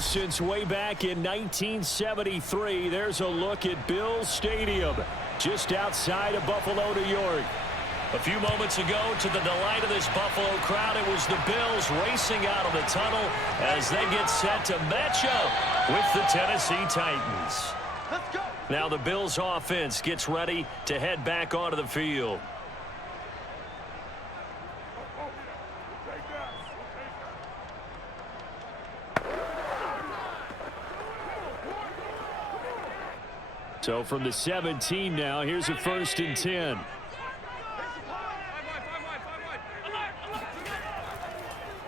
Bills since way back in 1973. There's a look at Bills Stadium, just outside of Buffalo, New York. A few moments ago, to the delight of this Buffalo crowd, it was the Bills racing out of the tunnel as they get set to match up with the Tennessee Titans. Let's go. Now the Bills offense gets ready to head back onto the field. So from the 17 now, here's a 1st and 10.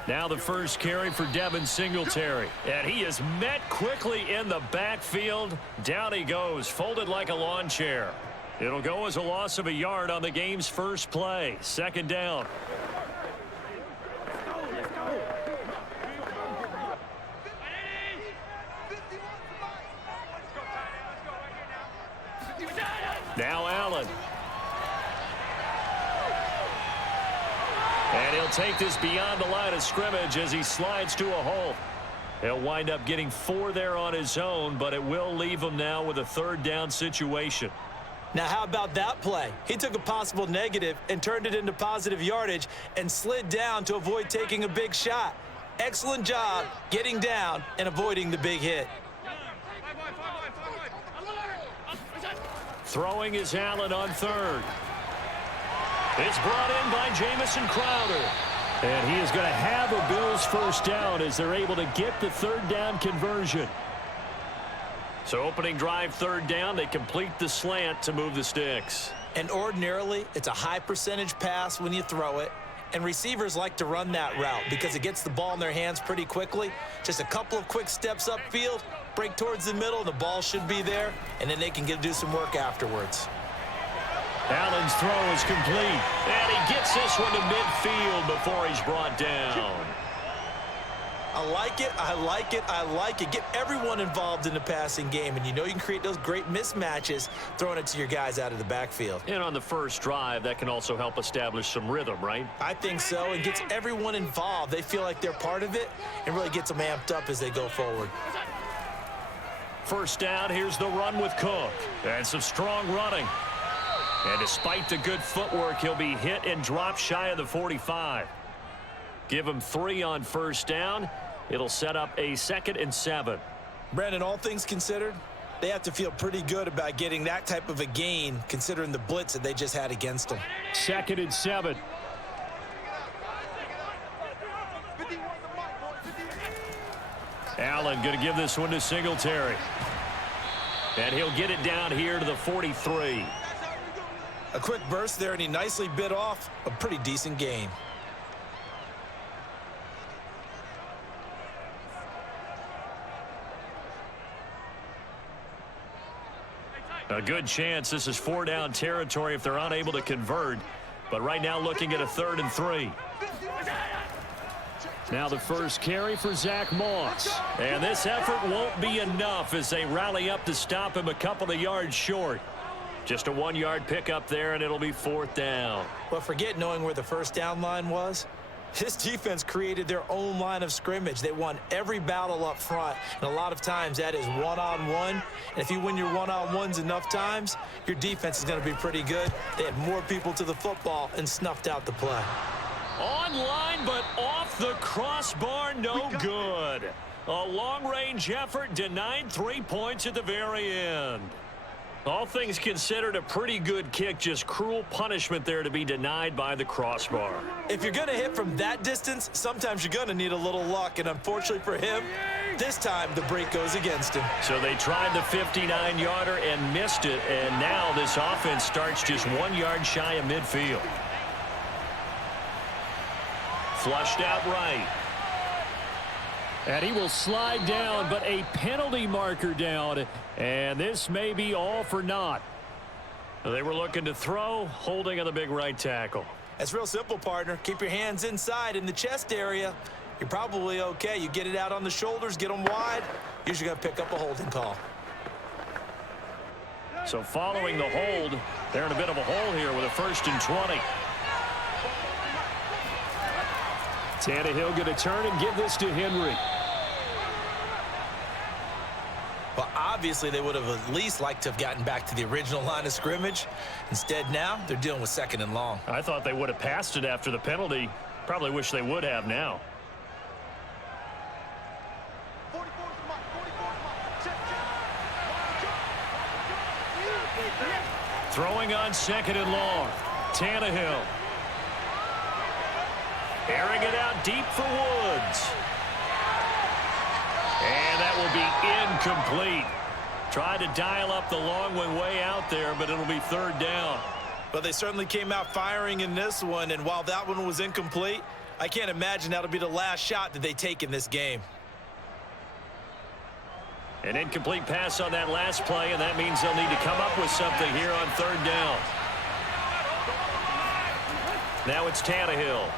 Now the first carry for Devin Singletary. And he is met quickly in the backfield. Down he goes, folded like a lawn chair. It'll go as a loss of a yard on the game's first play. 2nd down. Now Allen. And he'll take this beyond the line of scrimmage as he slides to a hole. He'll wind up getting 4 there on his own, but it will leave him now with a 3rd down situation. Now, how about that play? He took a possible negative and turned it into positive yardage and slid down to avoid taking a big shot. Excellent job getting down and avoiding the big hit. Throwing is Allen on 3rd. It's brought in by Jamison Crowder. And he is going to have a Bills 1st down as they're able to get the 3rd down conversion. So opening drive 3rd down, they complete the slant to move the sticks. And ordinarily, it's a high percentage pass when you throw it. And receivers like to run that route because it gets the ball in their hands pretty quickly. Just a couple of quick steps upfield, break towards the middle, the ball should be there, and then they can do some work afterwards. Allen's throw is complete, and he gets this one to midfield before he's brought down. I like it, I like it, I like it. Get everyone involved in the passing game, and you know you can create those great mismatches throwing it to your guys out of the backfield. And on the first drive, that can also help establish some rhythm, right? I think so. It gets everyone involved. They feel like they're part of it and really gets them amped up as they go forward. 1st down, here's the run with Cook. And some strong running. And despite the good footwork, he'll be hit and dropped shy of the 45. Give him 3 on 1st down. It'll set up a 2nd and 7. Brandon, all things considered, they have to feel pretty good about getting that type of a gain considering the blitz that they just had against them. 2nd and 7. Allen going to give this one to Singletary. And he'll get it down here to the 43. A quick burst there, and he nicely bit off a pretty decent gain. A good chance this is 4-down territory if they're unable to convert. But right now looking at a 3rd and 3. Now the first carry for Zach Moss. And this effort won't be enough as they rally up to stop him a couple of yards short. Just a 1-yard pickup there, and it'll be 4th down. Well, forget knowing where the 1st down line was. This defense created their own line of scrimmage. They won every battle up front, and a lot of times that is one-on-one. And if you win your one-on-ones enough times, your defense is going to be pretty good. They had more people to the football and snuffed out the play. Online, but off the crossbar, no good. A long-range effort denied 3 points at the very end. All things considered, a pretty good kick, just cruel punishment there to be denied by the crossbar. If you're going to hit from that distance, sometimes you're going to need a little luck, and unfortunately for him, this time the break goes against him. So they tried the 59-yarder and missed it, and now this offense starts just 1 yard shy of midfield. Flushed out right. And he will slide down, but a penalty marker down. And this may be all for naught. They were looking to throw, holding on the big right tackle. That's real simple, partner. Keep your hands inside in the chest area. You're probably okay. You get it out on the shoulders, get them wide. Usually going to pick up a holding call. So following the hold, they're in a bit of a hole here with a 1st and 20. Tannehill going to turn and give this to Henry. Well, obviously, they would have at least liked to have gotten back to the original line of scrimmage. Instead, now, they're dealing with 2nd and long. I thought they would have passed it after the penalty. Probably wish they would have now. Throwing on 2nd and long. Tannehill. Airing it out deep for Woods. And that will be incomplete. Tried to dial up the long one way out there, but it'll be 3rd down. But they certainly came out firing in this one, and while that one was incomplete, I can't imagine that'll be the last shot that they take in this game. An incomplete pass on that last play, and that means they'll need to come up with something here on 3rd down. Now it's Tannehill.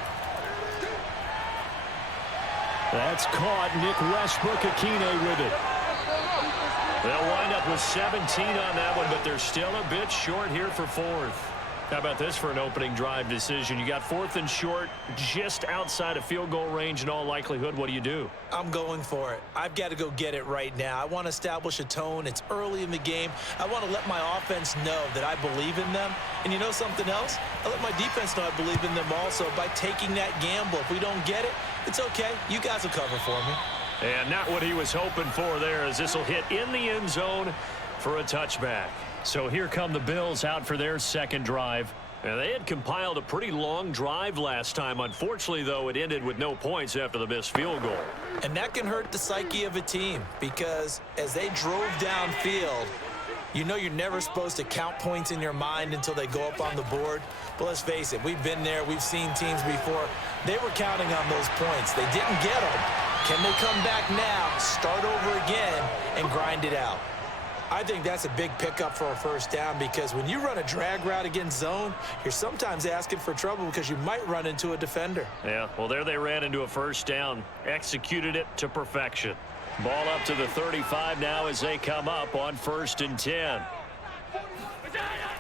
That's caught. Nick Westbrook-Akine with it. They'll wind up with 17 on that one, but they're still a bit short here for 4th. How about this for an opening drive decision? You got 4th and short, just outside of field goal range in all likelihood. What do you do? I'm going for it. I've got to go get it right now. I want to establish a tone. It's early in the game. I want to let my offense know that I believe in them. And you know something else? I let my defense know I believe in them also by taking that gamble. If we don't get it, it's okay. You guys will cover for me. And not what he was hoping for there, as this will hit in the end zone for a touchback. So here come the Bills out for their 2nd drive. And they had compiled a pretty long drive last time. Unfortunately, though, it ended with no points after the missed field goal. And that can hurt the psyche of a team, because as they drove downfield, you know you're never supposed to count points in your mind until they go up on the board. But let's face it, we've been there. We've seen teams before. They were counting on those points. They didn't get them. Can they come back now, start over again, and grind it out? I think that's a big pickup for a 1st down, because when you run a drag route against zone, you're sometimes asking for trouble because you might run into a defender. Yeah, well, there they ran into a 1st down, executed it to perfection. Ball up to the 35 now as they come up on 1st and 10.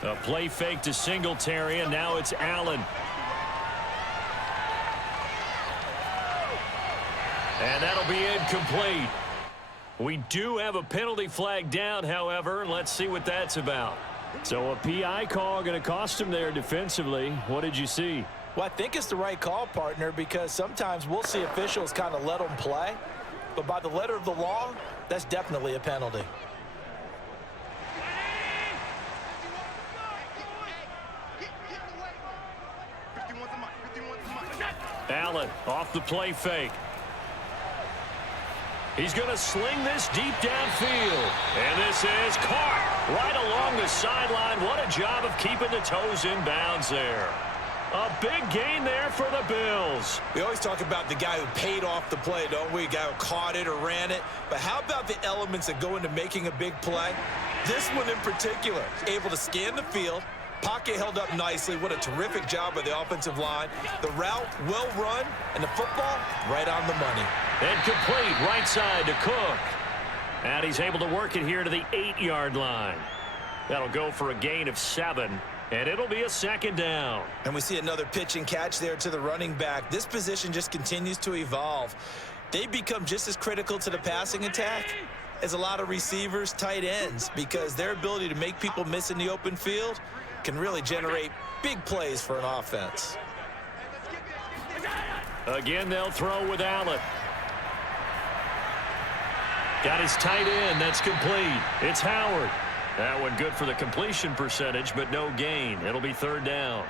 A play fake to Singletary, and now it's Allen. And that'll be incomplete. We do have a penalty flag down, however. Let's see what that's about. So a PI call going to cost him there defensively. What did you see? Well, I think it's the right call, partner, because sometimes we'll see officials kind of let them play. But by the letter of the law, that's definitely a penalty. Allen off the play fake. He's going to sling this deep downfield. And this is caught right along the sideline. What a job of keeping the toes in bounds there. A big gain there for the Bills. We always talk about the guy who paid off the play, don't we? A guy who caught it or ran it. But how about the elements that go into making a big play? This one in particular, able to scan the field. Pocket held up nicely. What a terrific job by the offensive line. The route well run, and the football right on the money. And complete right side to Cook. And he's able to work it here to the 8-yard line. That'll go for a gain of 7. And it'll be a 2nd down. And we see another pitch and catch there to the running back. This position just continues to evolve. They become just as critical to the passing attack as a lot of receivers, tight ends, because their ability to make people miss in the open field can really generate big plays for an offense. Again, they'll throw with Allen. Got his tight end. That's complete. It's Howard. That one good for the completion percentage, but no gain. It'll be 3rd down.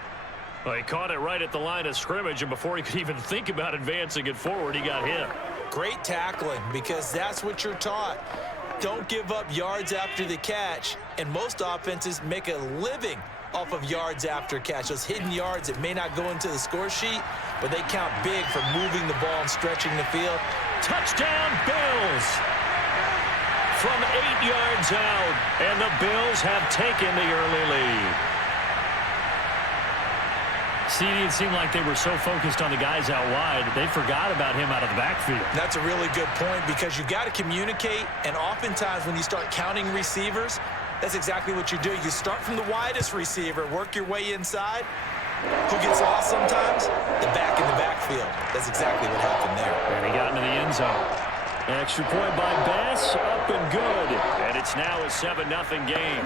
Well, he caught it right at the line of scrimmage, and before he could even think about advancing it forward, he got hit. Great tackling, because that's what you're taught. Don't give up yards after the catch, and most offenses make a living off of yards after catch. Those hidden yards that may not go into the score sheet, but they count big for moving the ball and stretching the field. Touchdown, Bills! From 8 yards out, and the Bills have taken the early lead. CD, it seemed like they were so focused on the guys out wide, they forgot about him out of the backfield. That's a really good point, because you got to communicate, and oftentimes when you start counting receivers, that's exactly what you do. You start from the widest receiver, work your way inside. Who gets lost sometimes? The back in the backfield. That's exactly what happened there. And he got into the end zone. Extra point by Bass, up and good. And it's now a 7-0 game.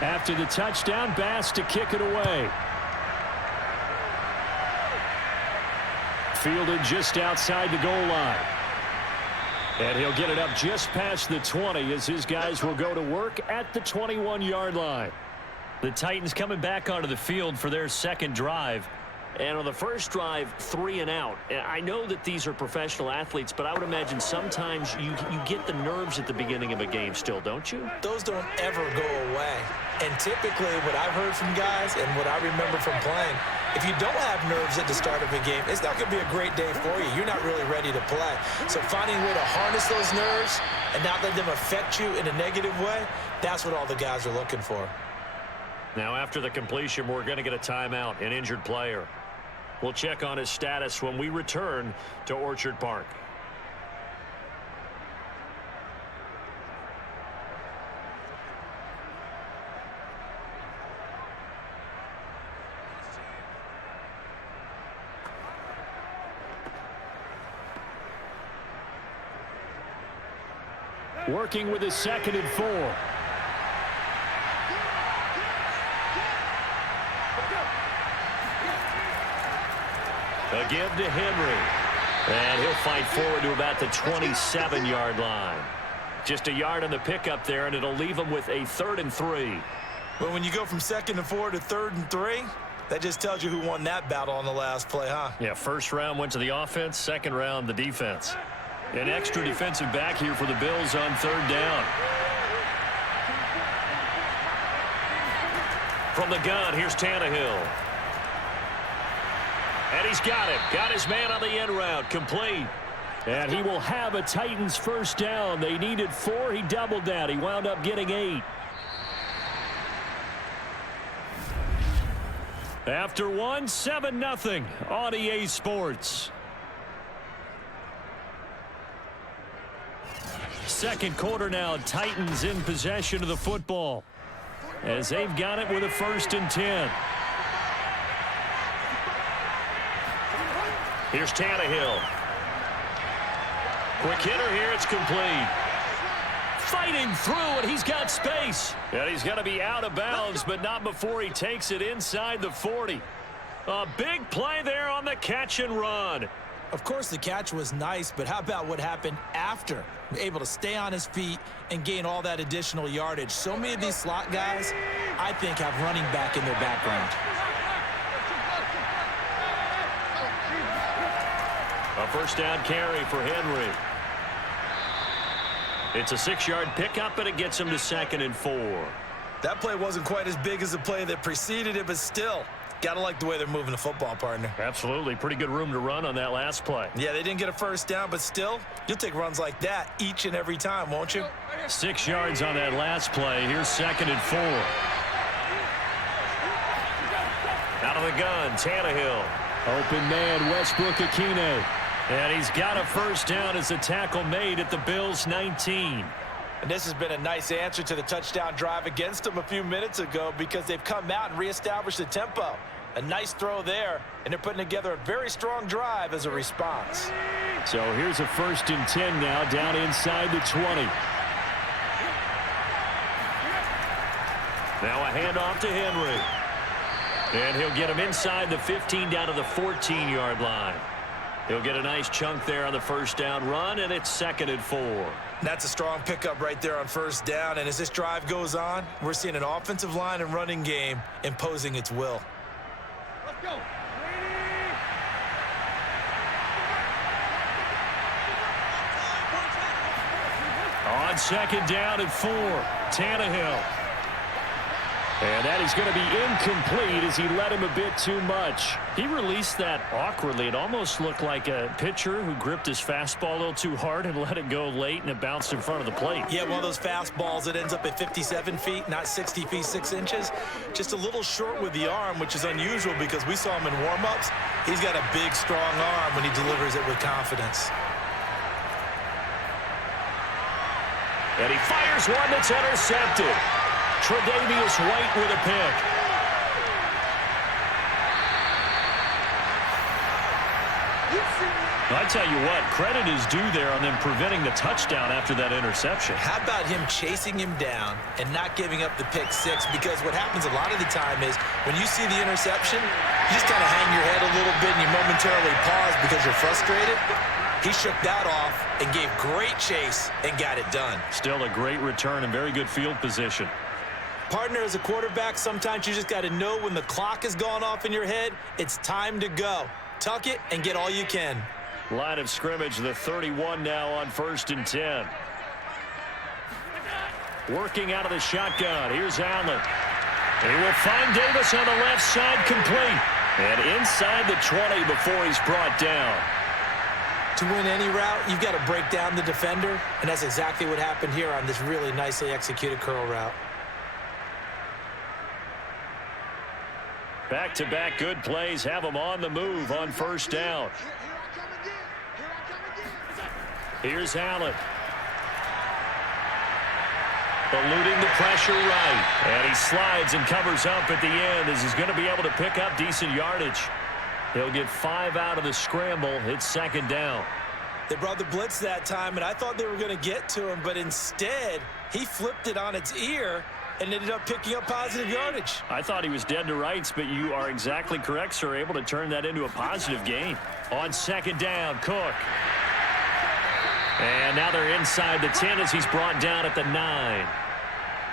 After the touchdown, Bass to kick it away. Fielded just outside the goal line. And he'll get it up just past the 20 as his guys will go to work at the 21-yard line. The Titans coming back onto the field for their second drive. And on the first drive, 3 and out. I know that these are professional athletes, but I would imagine sometimes you get the nerves at the beginning of a game still, don't you? Those don't ever go away. And typically what I've heard from guys and what I remember from playing, if you don't have nerves at the start of a game, it's not going to be a great day for you. You're not really ready to play. So finding a way to harness those nerves and not let them affect you in a negative way, that's what all the guys are looking for. Now after the completion, we're going to get a timeout, an injured player. We'll check on his status when we return to Orchard Park. Working with his 2nd and 4. A give to Henry. And he'll fight forward to about the 27-yard line. Just a yard on the pickup there, and it'll leave him with a 3rd and 3. Well, when you go from 2nd and 4 to 3rd and 3, that just tells you who won that battle on the last play, huh? Yeah, first round went to the offense, second round the defense. An extra defensive back here for the Bills on 3rd down. From the gun, here's Tannehill. And he's got it. Got his man on the end route. Complete. And he will have a Titans first down. They needed 4. He doubled that. He wound up getting 8. After 1, 7-0 on EA Sports. Second quarter now. Titans in possession of the football as they've got it with a 1st and 10. Here's Tannehill. Quick hitter here. It's complete. Fighting through, and he's got space. And he's going to be out of bounds, but not before he takes it inside the 40. A big play there on the catch and run. Of course, the catch was nice, but how about what happened after? Able to stay on his feet and gain all that additional yardage. So many of these slot guys, I think, have running back in their background. A first down carry for Henry. It's a 6-yard pickup, and it gets him to 2nd and 4. That play wasn't quite as big as the play that preceded it, but still, got to like the way they're moving the football, partner. Absolutely. Pretty good room to run on that last play. Yeah, they didn't get a first down, but still, you'll take runs like that each and every time, won't you? 6 yards on that last play. Here's 2nd and 4. Out of the gun, Tannehill. Open man, Westbrook-Ikhine. And he's got a first down as a tackle made at the Bills' 19. And this has been a nice answer to the touchdown drive against them a few minutes ago because they've come out and reestablished the tempo. A nice throw there, and they're putting together a very strong drive as a response. So here's a 1st and 10 now down inside the 20. Now a handoff to Henry. And he'll get him inside the 15 down to the 14-yard line. He'll get a nice chunk there on the first down run, and it's 2nd and 4. That's a strong pickup right there on first down, and as this drive goes on, we're seeing an offensive line and running game imposing its will. Let's go. On 2nd down and 4, Tannehill. And that is going to be incomplete as he led him a bit too much. He released that awkwardly. It almost looked like a pitcher who gripped his fastball a little too hard and let it go late, and it bounced in front of the plate. Yeah, one of those fastballs that ends up at 57 feet, not 60 feet, 6 inches. Just a little short with the arm, which is unusual because we saw him in warm-ups. He's got a big, strong arm when he delivers it with confidence. And he fires one that's intercepted. Tre'Davious White with a pick. I tell you what, credit is due there on them preventing the touchdown after that interception. How about him chasing him down and not giving up the pick six? Because what happens a lot of the time is when you see the interception, you just kind of hang your head a little bit and you momentarily pause because you're frustrated. He shook that off and gave great chase and got it done. Still a great return and very good field position. Partner, as a quarterback, sometimes you just got to know when the clock has gone off in your head, it's time to go. Tuck it and get all you can. Line of scrimmage, the 31 now on 1st and 10. Working out of the shotgun. Here's Allen. He will find Davis on the left side, complete. And inside the 20 before he's brought down. To win any route, you've got to break down the defender, and that's exactly what happened here on this really nicely executed curl route. Back-to-back good plays have him on the move on 1st down. Here's Allen. Eluding the pressure right. And he slides and covers up at the end as he's going to be able to pick up decent yardage. He'll get 5 out of the scramble. It's 2nd down. They brought the blitz that time, and I thought they were going to get to him, but instead, he flipped it on its ear and ended up picking up positive yardage. I thought he was dead to rights, but you are exactly correct, sir. Able to turn that into a positive gain. On 2nd down, Cook. And now they're inside the 10 as he's brought down at the 9.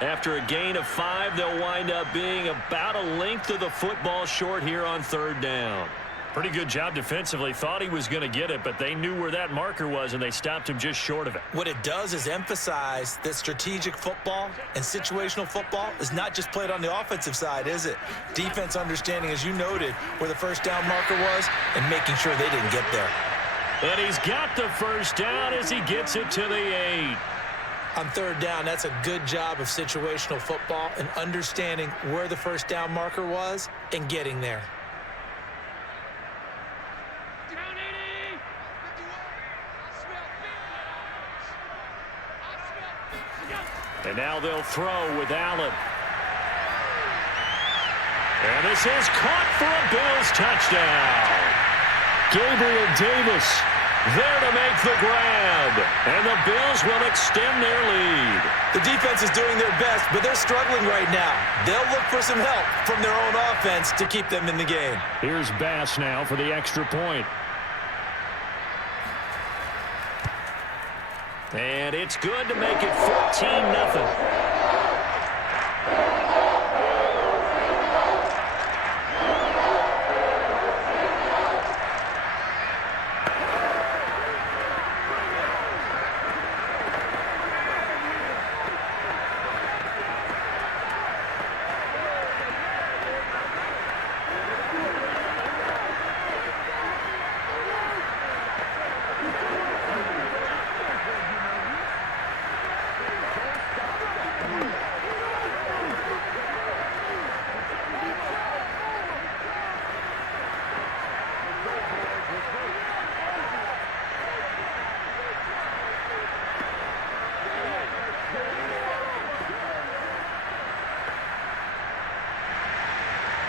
After a gain of 5, they'll wind up being about a length of the football short here on 3rd down. Pretty good job defensively. Thought he was going to get it, but they knew where that marker was, and they stopped him just short of it. What it does is emphasize that strategic football and situational football is not just played on the offensive side, is it? Defense understanding, as you noted, where the 1st down marker was and making sure they didn't get there. And he's got the 1st down as he gets it to the 8. On 3rd down, that's a good job of situational football and understanding where the 1st down marker was and getting there. And now they'll throw with Allen. And this is caught for a Bills touchdown. Gabriel Davis there to make the grab. And the Bills will extend their lead. The defense is doing their best, but they're struggling right now. They'll look for some help from their own offense to keep them in the game. Here's Bass now for the extra point. And it's good to make it 14-0.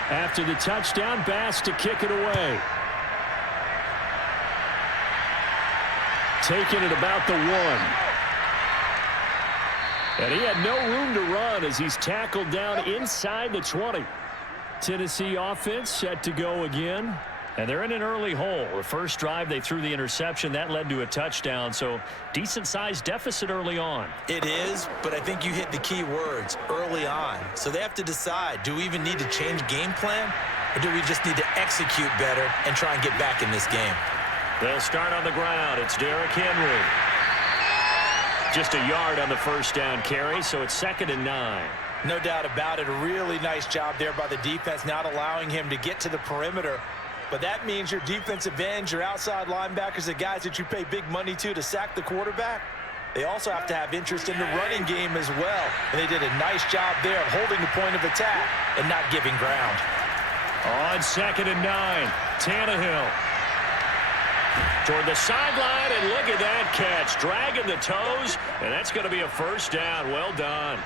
After the touchdown, Bass to kick it away. Taking it about the 1. And he had no room to run as he's tackled down inside the 20. Tennessee offense set to go again. And they're in an early hole. The first drive, they threw the interception. That led to a touchdown. So decent-sized deficit early on. It is, but I think you hit the key words, early on. So they have to decide, do we even need to change game plan? Or do we just need to execute better and try and get back in this game? They'll start on the ground. It's Derrick Henry. Just a yard on the first down carry, so it's 2nd and 9. No doubt about it. A really nice job there by the defense, not allowing him to get to the perimeter. But that means your defensive ends, your outside linebackers, the guys that you pay big money to sack the quarterback, they also have to have interest in the running game as well. And they did a nice job there of holding the point of attack and not giving ground. On 2nd and 9, Tannehill. Toward the sideline, and look at that catch. Dragging the toes, and that's going to be a first down. Well done.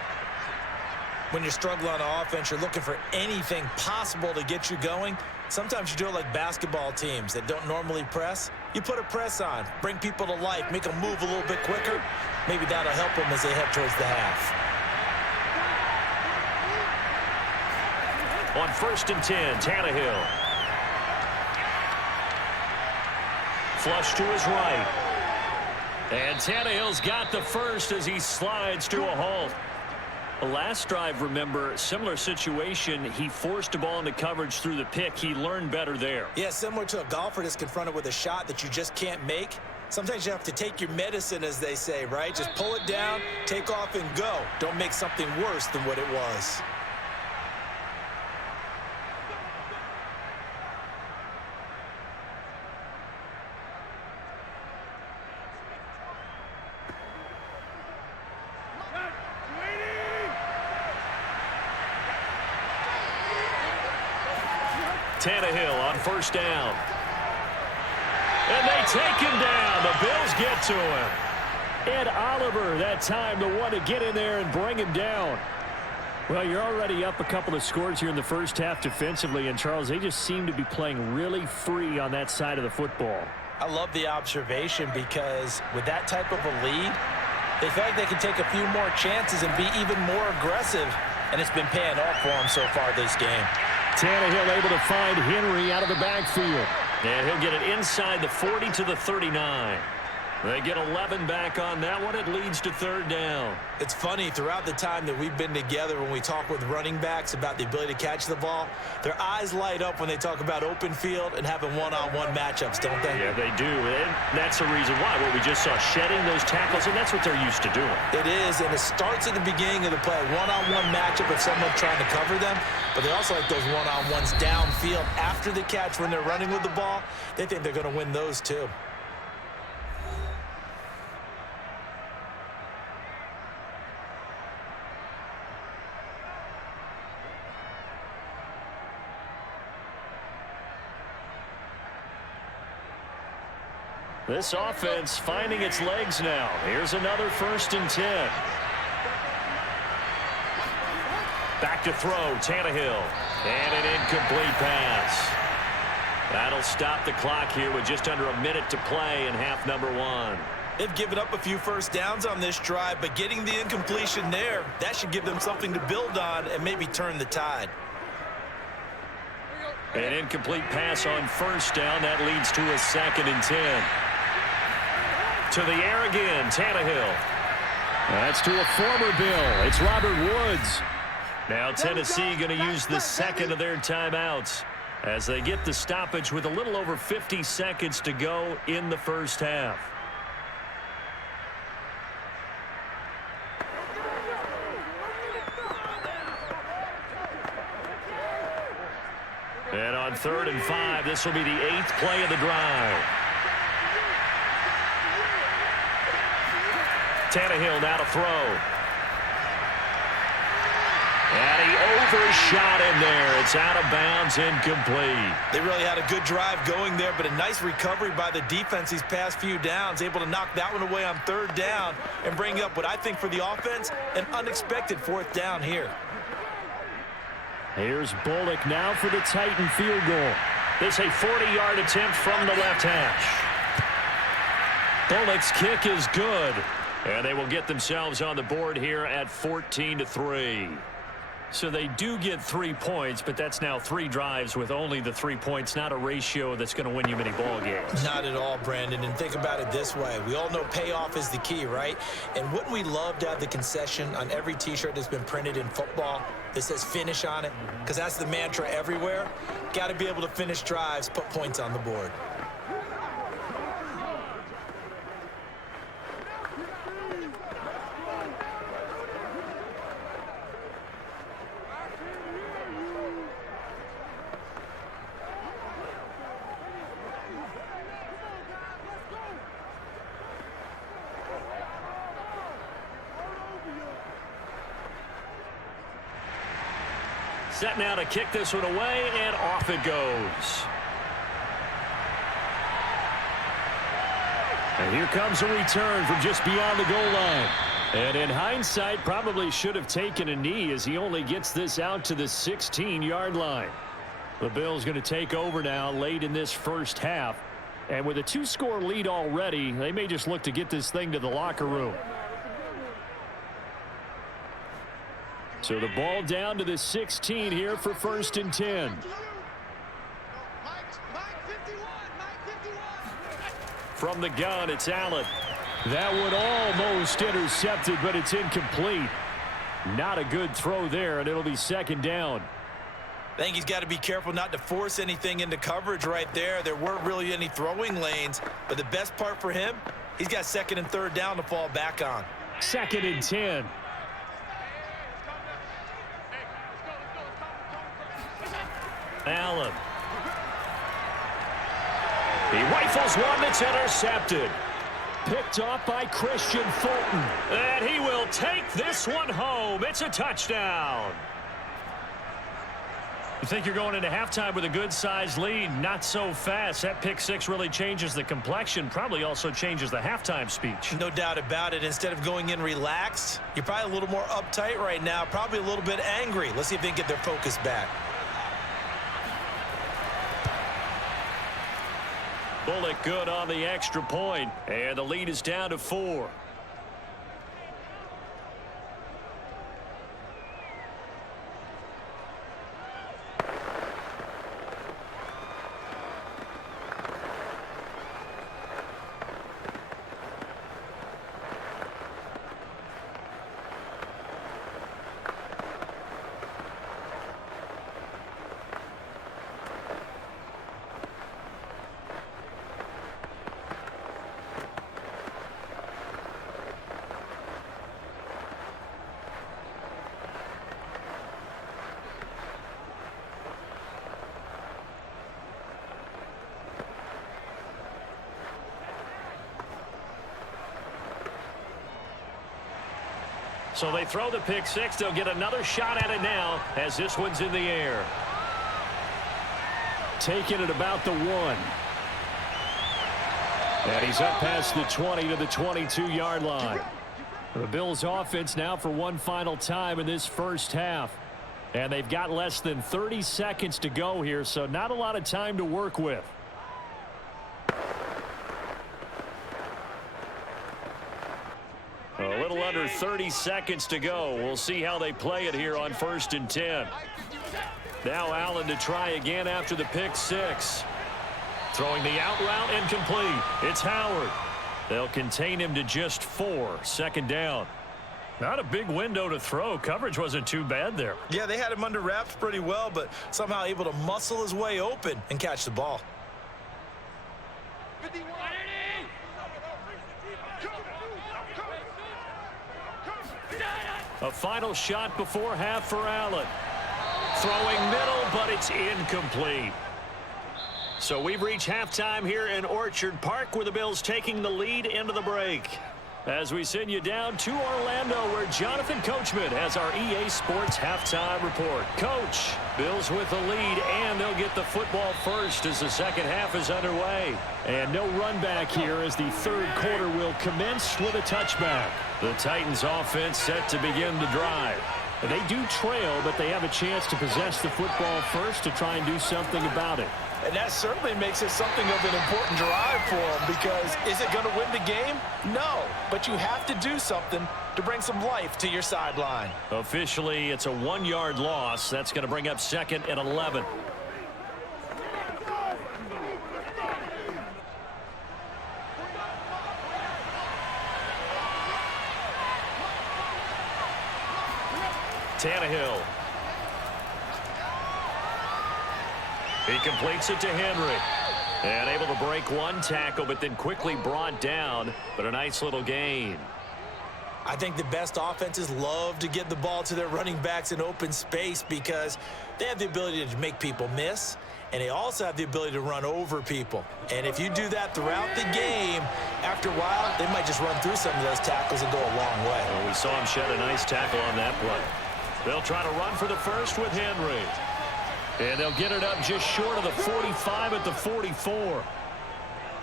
When you're struggling on offense, you're looking for anything possible to get you going. Sometimes you do it like basketball teams that don't normally press. You put a press on, bring people to life, make them move a little bit quicker. Maybe that'll help them as they head towards the half. On 1st and 10, Tannehill. Flush to his right. And Tannehill's got the first as he slides to a halt. The last drive, remember, similar situation. He forced a ball into coverage through the pick. He learned better there. Yeah, similar to a golfer that's confronted with a shot that you just can't make. Sometimes you have to take your medicine, as they say, right? Just pull it down, take off, and go. Don't make something worse than what it was. Tannehill on 1st down. And they take him down. The Bills get to him. Ed Oliver, that time, the one to get in there and bring him down. Well, you're already up a couple of scores here in the first half defensively, and Charles, they just seem to be playing really free on that side of the football. I love the observation because with that type of a lead, they feel like they can take a few more chances and be even more aggressive, and it's been paying off for them so far this game. Tannehill able to find Henry out of the backfield. And he'll get it inside the 40 to the 39. They get 11 back on that one. It leads to 3rd down. It's funny, throughout the time that we've been together, when we talk with running backs about the ability to catch the ball, their eyes light up when they talk about open field and having one-on-one matchups, don't they? Yeah, they do. And that's the reason why. What we just saw, shedding those tackles, and that's what they're used to doing. It is, and it starts at the beginning of the play. One-on-one matchup if someone's trying to cover them, but they also like those one-on-ones downfield after the catch when they're running with the ball. They think they're going to win those too. This offense finding its legs now. Here's another 1st and 10. Back to throw, Tannehill. And an incomplete pass. That'll stop the clock here with just under a minute to play in half number 1. They've given up a few first downs on this drive, but getting the incompletion there, that should give them something to build on and maybe turn the tide. An incomplete pass on 1st down. That leads to a 2nd and 10. To the air again, Tannehill. That's to a former Bill. It's Robert Woods. Now Tennessee going to use the 2nd of their timeouts as they get the stoppage with a little over 50 seconds to go in the first half. And on 3rd and 5, this will be the 8th play of the drive. Tannehill now to throw. And he overshot in there. It's out of bounds, incomplete. They really had a good drive going there, but a nice recovery by the defense these past few downs, able to knock that one away on 3rd down and bring up what I think for the offense, an unexpected 4th down here. Here's Bullock now for the Titan field goal. This a 40-yard attempt from the left hash. Bullock's kick is good. And they will get themselves on the board here at 14-3. So they do get 3 points, but that's now 3 drives with only the 3 points, not a ratio that's going to win you many ball games. Not at all, Brandon. And think about it this way. We all know payoff is the key, right? And wouldn't we love to have the concession on every T-shirt that's been printed in football that says finish on it? Because that's the mantra everywhere. Got to be able to finish drives, put points on the board. Set now to kick this one away, and off it goes. And here comes a return from just beyond the goal line. And in hindsight, probably should have taken a knee as he only gets this out to the 16-yard line. The Bills going to take over now late in this first half. And with a 2-score lead already, they may just look to get this thing to the locker room. So the ball down to the 16 here for 1st and 10. From the gun, it's Allen. That one almost intercepted, but it's incomplete. Not a good throw there, and it'll be 2nd down. I think he's got to be careful not to force anything into coverage right there. There weren't really any throwing lanes, but the best part for him, he's got 2nd and 3rd down to fall back on. 2nd and 10. Allen. He rifles one that's intercepted. Picked off by Christian Fulton. And he will take this one home. It's a touchdown. You think you're going into halftime with a good-sized lead? Not so fast. That pick six really changes the complexion, probably also changes the halftime speech. No doubt about it. Instead of going in relaxed, you're probably a little more uptight right now, probably a little bit angry. Let's see if they can get their focus back. Bullock good on the extra point, and the lead is down to 4. So they throw the pick six. They'll get another shot at it now as this one's in the air. Taking it about the 1. And he's up past the 20 to the 22-yard line. The Bills offense now for one final time in this first half. And they've got less than 30 seconds to go here, so not a lot of time to work with. A little under 30 seconds to go. We'll see how they play it here on 1st and 10. Now Allen to try again after the pick six. Throwing the out route incomplete. It's Howard. They'll contain him to just 4. 2nd down. Not a big window to throw. Coverage wasn't too bad there. Yeah, they had him under wraps pretty well, but somehow able to muscle his way open and catch the ball. A final shot before half for Allen. Throwing middle, but it's incomplete. So we've reached halftime here in Orchard Park, where the Bills taking the lead into the break. As we send you down to Orlando, where Jonathan Coachman has our EA Sports halftime report. Coach, Bills with the lead, and they'll get the football first as the second half is underway. And no run back here as the third quarter will commence with a touchback. The Titans offense set to begin the drive. They do trail, but they have a chance to possess the football first to try and do something about it. And that certainly makes it something of an important drive for them, because is it going to win the game? No, but you have to do something to bring some life to your sideline. Officially, it's a 1-yard loss. That's going to bring up 2nd and 11. Tannehill. He completes it to Henry. And able to break one tackle, but then quickly brought down. But a nice little gain. I think the best offenses love to get the ball to their running backs in open space, because they have the ability to make people miss, and they also have the ability to run over people. And if you do that throughout the game, after a while, they might just run through some of those tackles and go a long way. Well, we saw him shed a nice tackle on that play. They'll try to run for the first with Henry. And they'll get it up just short of the 45 at the 44.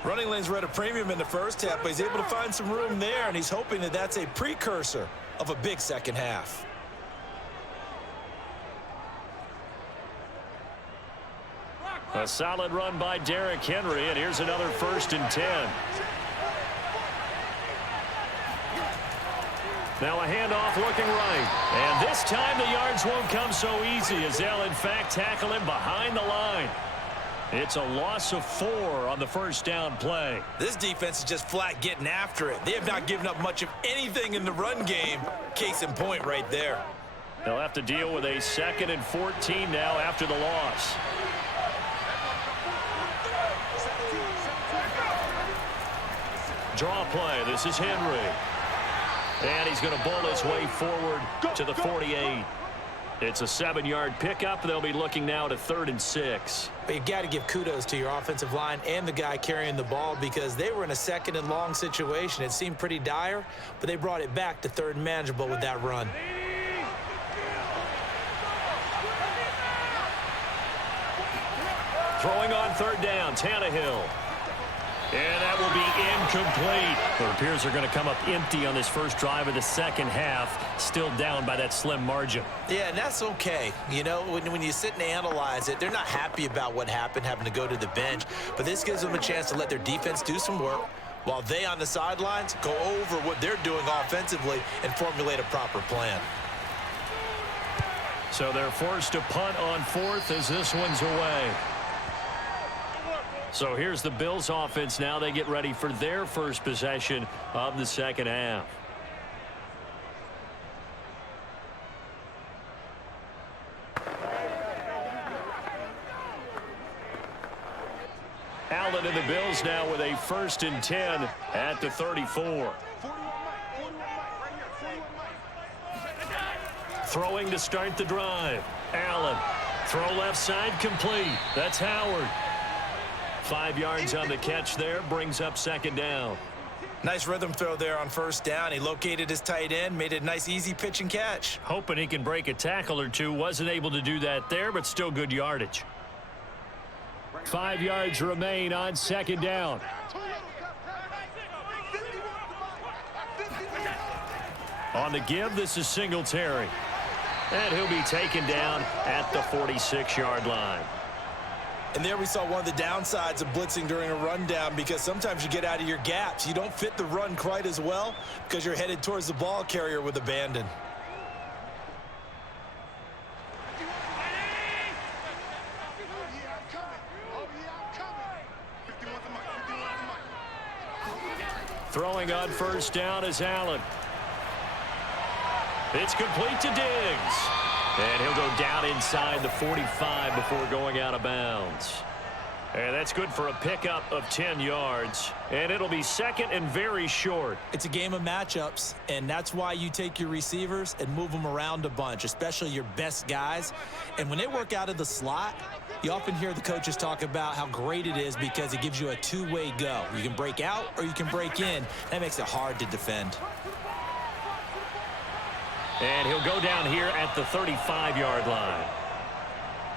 Running lanes were at a premium in the first half, but he's able to find some room there, and he's hoping that that's a precursor of a big second half. A solid run by Derrick Henry, and here's another 1st and 10. Now a handoff looking right. And this time the yards won't come so easy as they'll, in fact, tackle him behind the line. It's a loss of 4 on the first down play. This defense is just flat getting after it. They have not given up much of anything in the run game. Case in point right there. They'll have to deal with a 2nd and 14 now after the loss. Draw play. This is Henry. And he's going to bowl his way forward to the 48. It's a 7-yard pickup. They'll be looking now to 3rd and 6. But you've got to give kudos to your offensive line and the guy carrying the ball because they were in a 2nd and long situation. It seemed pretty dire, but they brought it back to 3rd and manageable with that run. Throwing on 3rd down, Tannehill. And that will be incomplete. It appears they're going to come up empty on this first drive of the second half, still down by that slim margin. Yeah, and that's okay. You know, when you sit and analyze it, they're not happy about what happened, having to go to the bench. But this gives them a chance to let their defense do some work while they on the sidelines go over what they're doing offensively and formulate a proper plan. So they're forced to punt on 4th as this one's away. So here's the Bills offense now. They get ready for their first possession of the second half. Allen and the Bills now with a 1st and 10 at the 34. Throwing to start the drive. Allen. Throw left side complete. That's Howard. 5 yards on the catch there, brings up 2nd down. Nice rhythm throw there on 1st down. He located his tight end, made it a nice easy pitch and catch. Hoping he can break a tackle or two. Wasn't able to do that there, but still good yardage. 5 yards remain on 2nd down. On the give, this is Singletary. And he'll be taken down at the 46-yard line. And there we saw one of the downsides of blitzing during a rundown because sometimes you get out of your gaps. You don't fit the run quite as well because you're headed towards the ball carrier with abandon. Throwing on 1st down is Allen. It's complete to Diggs. And he'll go down inside the 45 before going out of bounds. And that's good for a pickup of 10 yards. And it'll be 2nd and very short. It's a game of matchups, and that's why you take your receivers and move them around a bunch, especially your best guys. And when they work out of the slot, you often hear the coaches talk about how great it is because it gives you a two-way go. You can break out or you can break in. That makes it hard to defend. And he'll go down here at the 35-yard line.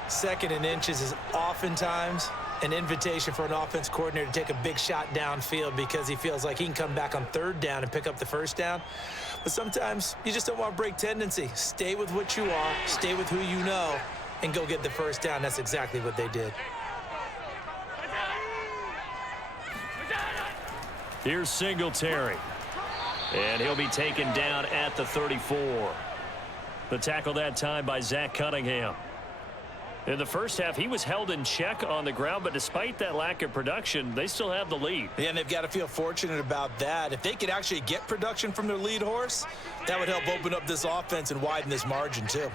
2nd and inches is oftentimes an invitation for an offense coordinator to take a big shot downfield because he feels like he can come back on 3rd down and pick up the 1st down. But sometimes you just don't want to break tendency. Stay with what you are, stay with who you know, and go get the 1st down. That's exactly what they did. Here's Singletary. And he'll be taken down at the 34. The tackle that time by Zach Cunningham. In the first half, he was held in check on the ground, but despite that lack of production, they still have the lead. Yeah, and they've got to feel fortunate about that. If they could actually get production from their lead horse, that would help open up this offense and widen this margin too.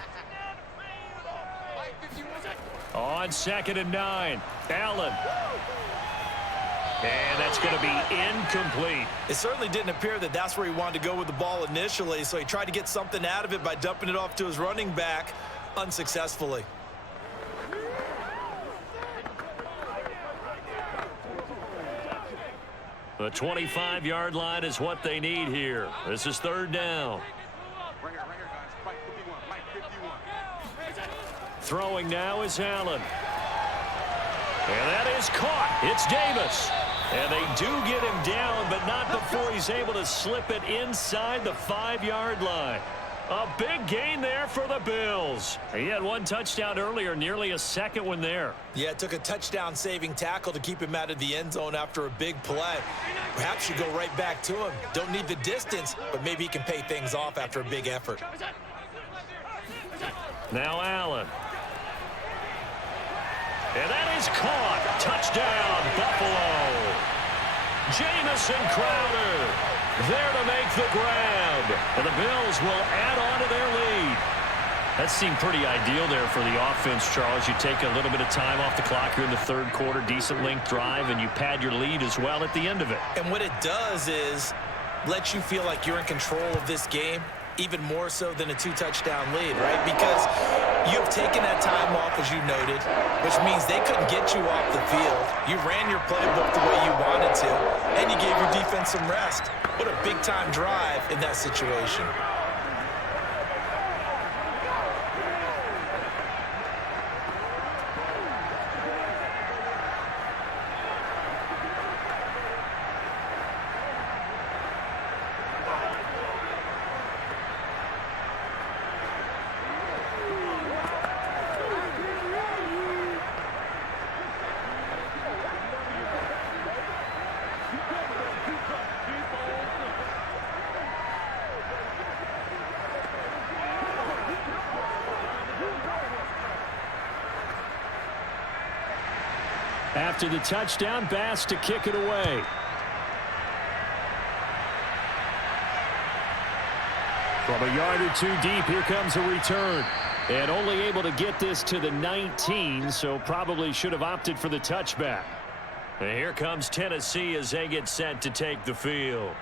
On 2nd and 9, Allen. And that's going to be incomplete. It certainly didn't appear that that's where he wanted to go with the ball initially, so he tried to get something out of it by dumping it off to his running back unsuccessfully. The 25-yard line is what they need here. This is 3rd down. Right here, guys. Mike 51. throwing now is Allen. And that is caught. It's Davis. And they do get him down, but not before he's able to slip it inside the 5-yard line. A big gain there for the Bills. He had one touchdown earlier, nearly a second one there. Yeah, it took a touchdown-saving tackle to keep him out of the end zone after a big play. Perhaps you go right back to him. Don't need the distance, but maybe he can pay things off after a big effort. Now Allen. And that is caught. Touchdown, Buffalo. Jamison Crowder there to make the grab. And the Bills will add on to their lead. That seemed pretty ideal there for the offense, Charles. You take a little bit of time off the clock here in the third quarter, decent length drive, and you pad your lead as well at the end of it. And what it does is let you feel like you're in control of this game, even more so than a 2-touchdown lead, right? Because you've taken that time off, as you noted, which means they couldn't get you off the field. You ran your playbook the way you wanted to, and you gave your defense some rest. What a big-time drive in that situation. After the touchdown, Bass to kick it away. From a yard or two deep, here comes a return. And only able to get this to the 19, so probably should have opted for the touchback. And here comes Tennessee as they get set to take the field.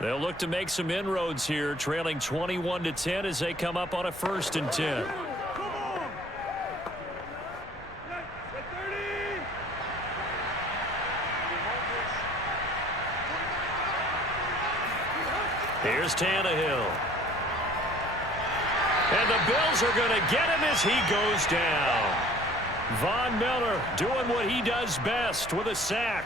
They'll look to make some inroads here, trailing 21-10 as they come up on a 1st and 10. Here's Tannehill. And the Bills are going to get him as he goes down. Von Miller doing what he does best with a sack.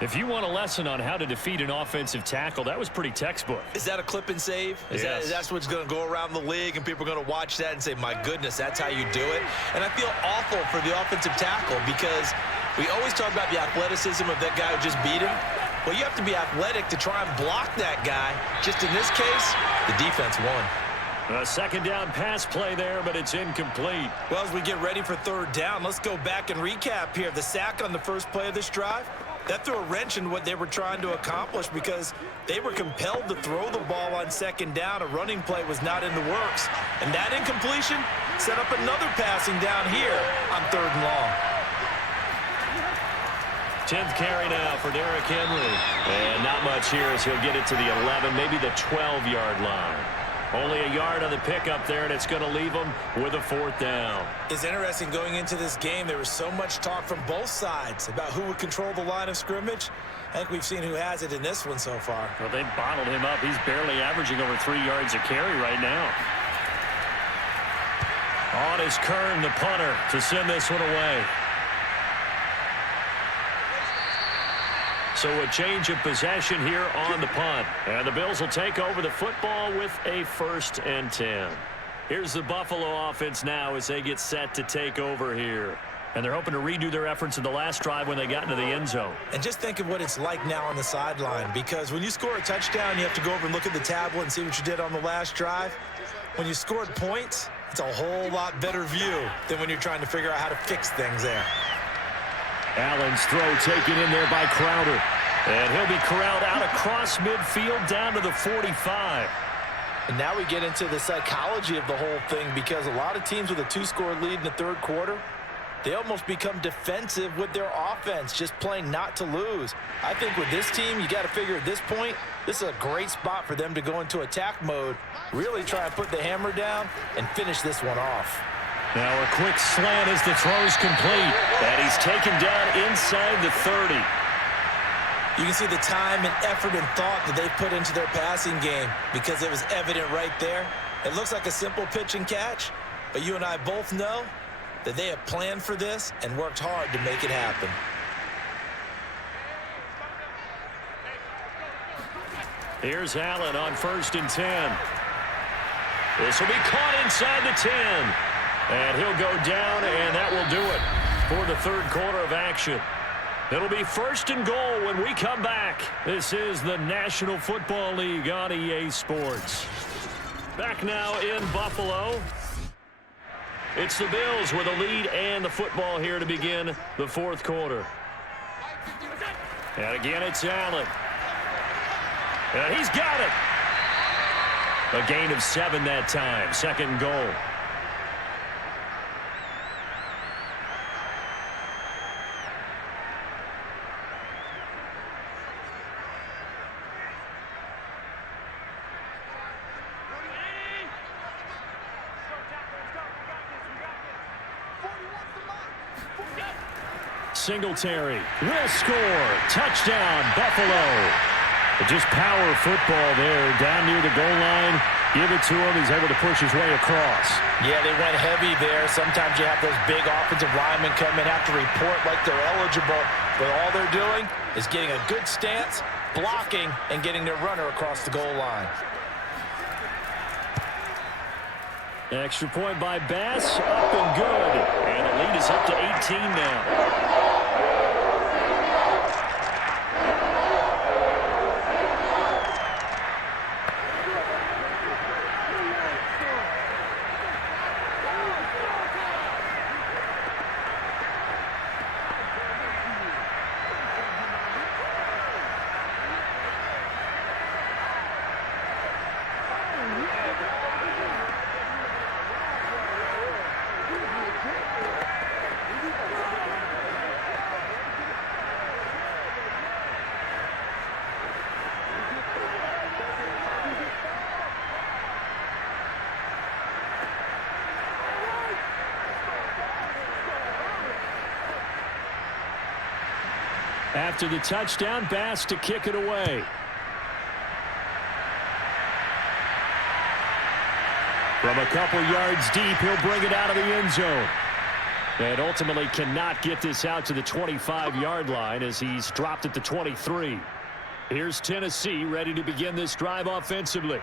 If you want a lesson on how to defeat an offensive tackle, that was pretty textbook. Is that a clip and save? Yes. That's what's going to go around the league, and people are going to watch that and say, my goodness, that's how you do it? And I feel awful for the offensive tackle because we always talk about the athleticism of that guy who just beat him. Well, you have to be athletic to try and block that guy. Just in this case, the defense won. A 2nd down pass play there, but it's incomplete. Well, as we get ready for 3rd down, let's go back and recap here. The sack on the first play of this drive, that threw a wrench in what they were trying to accomplish because they were compelled to throw the ball on 2nd down. A running play was not in the works. And that incompletion set up another passing down here on 3rd and long. 10th carry now for Derrick Henry. And not much here as he'll get it to the 11, maybe the 12-yard line. Only a yard on the pickup there, and it's going to leave him with a 4th down. It's interesting going into this game. There was so much talk from both sides about who would control the line of scrimmage. I think we've seen who has it in this one so far. Well, they bottled him up. He's barely averaging over 3 yards a carry right now. On is Kern, the punter, to send this one away. So a change of possession here on the punt. And the Bills will take over the football with a 1st and 10. Here's the Buffalo offense now as they get set to take over here. And they're hoping to redo their efforts in the last drive when they got into the end zone. And just think of what it's like now on the sideline, because when you score a touchdown, you have to go over and look at the tablet and see what you did on the last drive. When you scored points, it's a whole lot better view than when you're trying to figure out how to fix things there. Allen's throw taken in there by Crowder. And he'll be corralled out across midfield down to the 45. And now we get into the psychology of the whole thing, because a lot of teams with a 2-score lead in the 3rd quarter, they almost become defensive with their offense, just playing not to lose. I think with this team, you got to figure at this point, this is a great spot for them to go into attack mode, really try and put the hammer down and finish this one off. Now a quick slant as the throw's complete. And he's taken down inside the 30. You can see the time and effort and thought that they put into their passing game, because it was evident right there. It looks like a simple pitch and catch, but you and I both know that they have planned for this and worked hard to make it happen. Here's Allen on 1st and 10. This will be caught inside the 10. And he'll go down, and that will do it for the third quarter of action. It'll be 1st and goal when we come back. This is the National Football League on EA Sports. Back now in Buffalo. It's the Bills with a lead and the football here to begin the fourth quarter. And again, it's Allen. And he's got it. A gain of 7 that time. 2nd and goal. Singletary will score. Touchdown, Buffalo. Just power football there down near the goal line. Give it to him. He's able to push his way across. Yeah, they went heavy there. Sometimes you have those big offensive linemen come in, have to report like they're eligible, but all they're doing is getting a good stance, blocking, and getting their runner across the goal line. Extra point by Bass, up and good. And the lead is up to 18 now. After the touchdown, Bass to kick it away. From a couple yards deep, he'll bring it out of the end zone. And ultimately cannot get this out to the 25-yard line as he's dropped at the 23. Here's Tennessee ready to begin this drive offensively.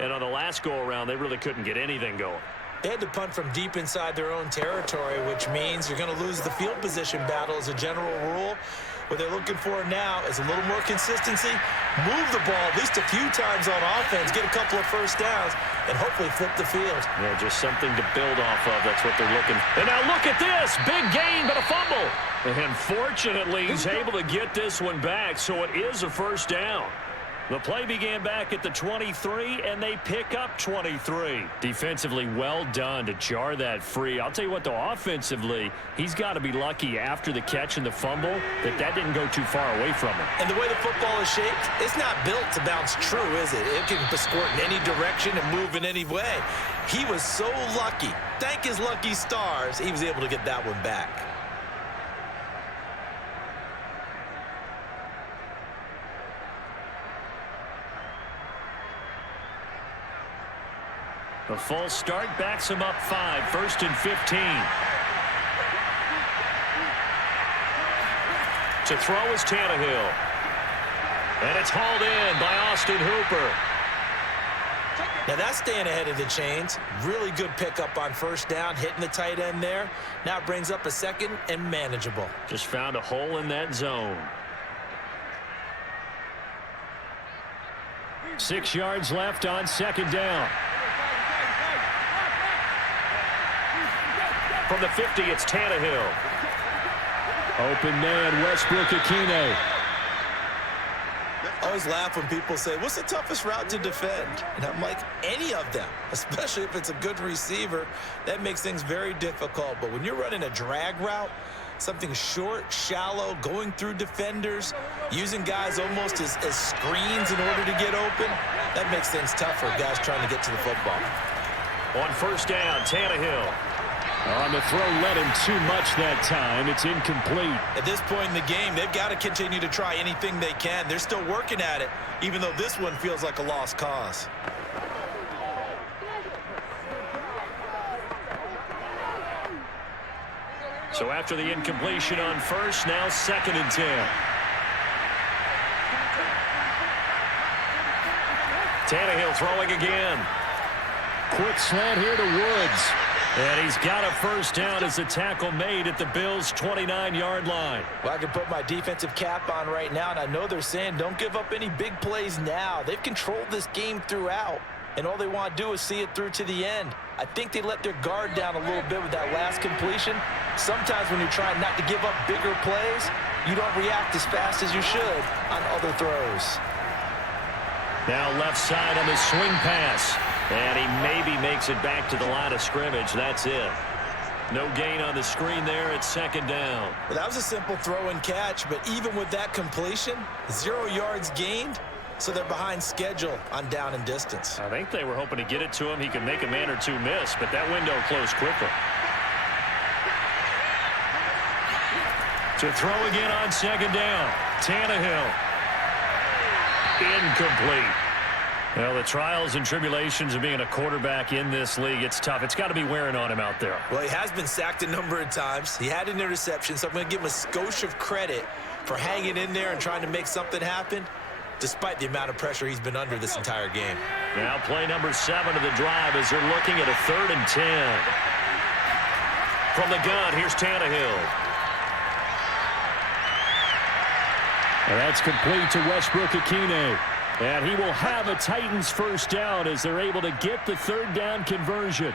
And on the last go-around, they really couldn't get anything going. They had to punt from deep inside their own territory, which means you're going to lose the field position battle as a general rule. What they're looking for now is a little more consistency, move the ball at least a few times on offense, get a couple of first downs, and hopefully flip the field. Yeah, just something to build off of. That's what they're looking for. And now look at this. Big gain, but a fumble. And fortunately, he's able to get this one back, so it is a first down. The play began back at the 23, and they pick up 23. Defensively, well done to jar that free. I'll tell you what, though, offensively, he's got to be lucky after the catch and the fumble that didn't go too far away from him. And the way the football is shaped, it's not built to bounce true, is it? It can squirt in any direction and move in any way. He was so lucky. Thank his lucky stars, he was able to get that one back. A false start backs him up 5, 1st and 15. To throw is Tannehill. And it's hauled in by Austin Hooper. Now that's staying ahead of the chains. Really good pickup on first down, hitting the tight end there. Now it brings up a 2nd and manageable. Just found a hole in that zone. 6 yards left on 2nd down. From the 50, it's Tannehill. Open man, Westbrook-Ikhine. I always laugh when people say, what's the toughest route to defend? And I'm like, any of them, especially if it's a good receiver. That makes things very difficult. But when you're running a drag route, something short, shallow, going through defenders, using guys almost as screens in order to get open, that makes things tough for guys trying to get to the football. On first down, Tannehill. On the throw, led him too much that time. It's incomplete. At this point in the game, they've got to continue to try anything they can. They're still working at it, even though this one feels like a lost cause. So after the incompletion on first, now 2nd and 10. Tannehill throwing again. Quick slant here to Woods. And he's got a first down as the tackle made at the Bills' 29-yard line. Well, I can put my defensive cap on right now, and I know they're saying don't give up any big plays now. They've controlled this game throughout, and all they want to do is see it through to the end. I think they let their guard down a little bit with that last completion. Sometimes when you're trying not to give up bigger plays, you don't react as fast as you should on other throws. Now left side on the swing pass. And he maybe makes it back to the line of scrimmage. That's it. No gain on the screen there at 2nd down. Well, that was a simple throw and catch, but even with that completion, 0 yards gained, so they're behind schedule on down and distance. I think they were hoping to get it to him. He could make a man or two miss, but that window closed quickly. To throw again on 2nd down. Tannehill. Incomplete. Well, the trials and tribulations of being a quarterback in this league, it's tough. It's got to be wearing on him out there. Well, he has been sacked a number of times. He had an interception, so I'm going to give him a skosh of credit for hanging in there and trying to make something happen, despite the amount of pressure he's been under this entire game. Now play number 7 of the drive as they're looking at a 3rd and 10. From the gun, here's Tannehill. And that's complete to Westbrook-Ikhine. And he will have a Titans first down as they're able to get the 3rd down conversion.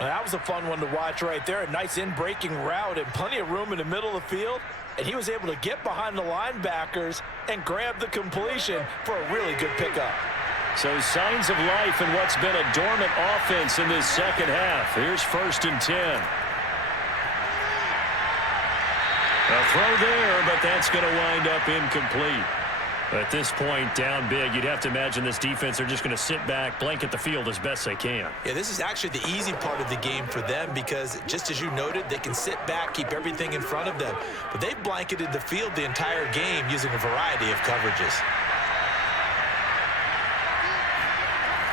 Well, that was a fun one to watch right there. A nice in-breaking route and plenty of room in the middle of the field. And he was able to get behind the linebackers and grab the completion for a really good pickup. So signs of life in what's been a dormant offense in this second half. Here's 1st and 10. A throw there, but that's going to wind up incomplete. At this point, down big, you'd have to imagine this defense are just going to sit back, blanket the field as best they can. Yeah, this is actually the easy part of the game for them because, just as you noted, they can sit back, keep everything in front of them. But they've blanketed the field the entire game using a variety of coverages.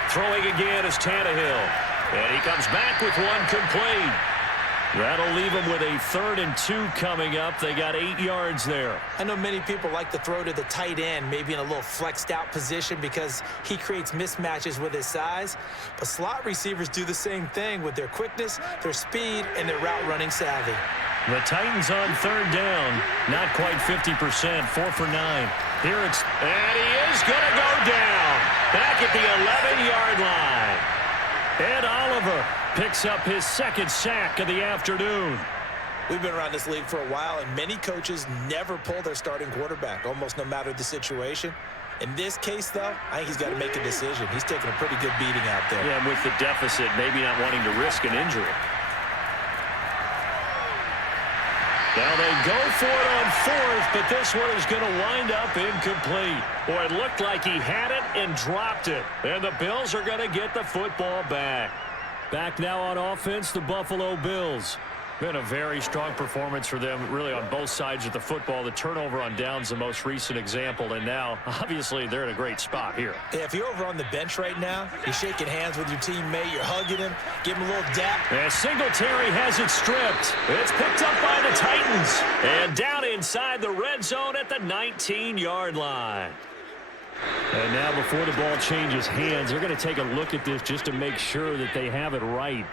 Throwing again is Tannehill. And he comes back with one complete. That'll leave them with a 3rd and 2 coming up. They got 8 yards there. I know many people like to throw to the tight end, maybe in a little flexed out position because he creates mismatches with his size. But slot receivers do the same thing with their quickness, their speed, and their route running savvy. The Titans on 3rd down. Not quite 50%, 4 for 9. Here it's, and he is going to go down. Back at the 11-yard line. Ed Oliver picks up his 2nd sack of the afternoon. We've been around this league for a while, and many coaches never pull their starting quarterback, almost no matter the situation. In this case, though, I think he's got to make a decision. He's taking a pretty good beating out there. Yeah, with the deficit, maybe not wanting to risk an injury. Now they go for it on 4th, but this one is going to wind up incomplete. Boy, it looked like he had it and dropped it. And the Bills are going to get the football back. Back now on offense, the Buffalo Bills. Been a very strong performance for them, really, on both sides of the football. The turnover on downs, the most recent example, and now, obviously, they're in a great spot here. Yeah, if you're over on the bench right now, you're shaking hands with your teammate, you're hugging him, give him a little dap. And Singletary has it stripped. It's picked up by the Titans. And down inside the red zone at the 19-yard line. And now before the ball changes hands, they're going to take a look at this just to make sure that they have it right.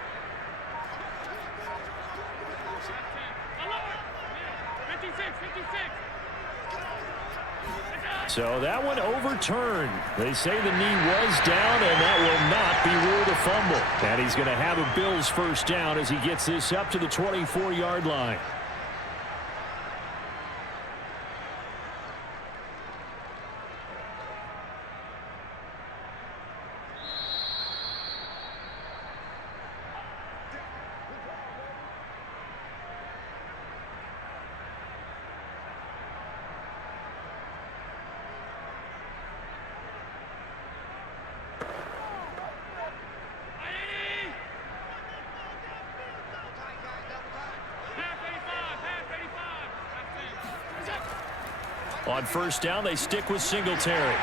So that one overturned. They say the knee was down, and that will not be ruled a fumble. And he's going to have a Bills first down as he gets this up to the 24-yard line. On first down, they stick with Singletary.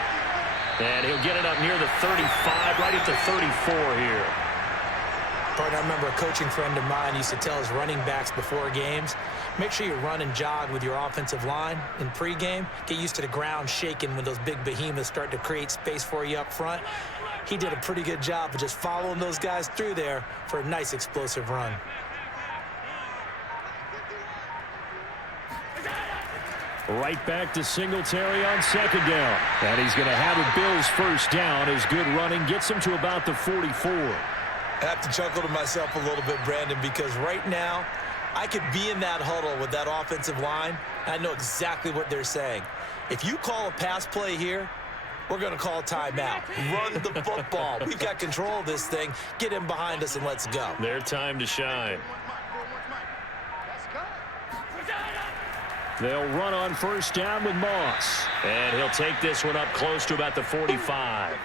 And he'll get it up near the 35, right at the 34 here. Partner, I remember a coaching friend of mine used to tell his running backs before games, make sure you run and jog with your offensive line in pregame. Get used to the ground shaking when those big behemoths start to create space for you up front. He did a pretty good job of just following those guys through there for a nice explosive run. Right back to Singletary on second down. And he's going to have a Bills first down. His good running gets him to about the 44. I have to chuckle to myself a little bit, Brandon, because right now I could be in that huddle with that offensive line. I know exactly what they're saying. If you call a pass play here, we're going to call timeout. Run the football. We've got control of this thing. Get in behind us and let's go. Their time to shine. They'll run on first down with Moss. And he'll take this one up close to about the 45.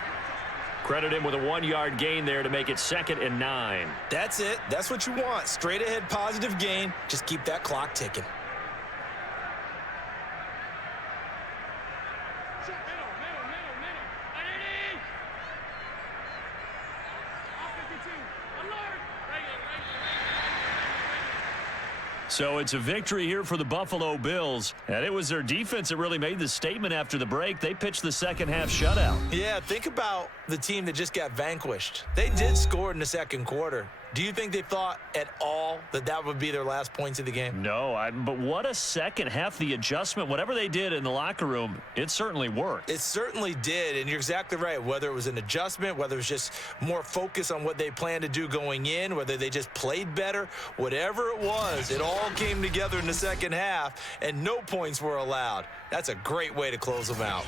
Credit him with a 1-yard gain there to make it 2nd and 9. That's it. That's what you want. Straight ahead positive gain. Just keep that clock ticking. So it's a victory here for the Buffalo Bills. And it was their defense that really made the statement after the break. They pitched the second half shutout. Yeah, think about the team that just got vanquished. They did score in the second quarter. Do you think they thought at all that that would be their last points of the game? No, but what a second half. The adjustment, whatever they did in the locker room, it certainly worked. It certainly did, and you're exactly right. Whether it was an adjustment, whether it was just more focus on what they planned to do going in, whether they just played better, whatever it was, it all came together in the second half, and no points were allowed. That's a great way to close them out.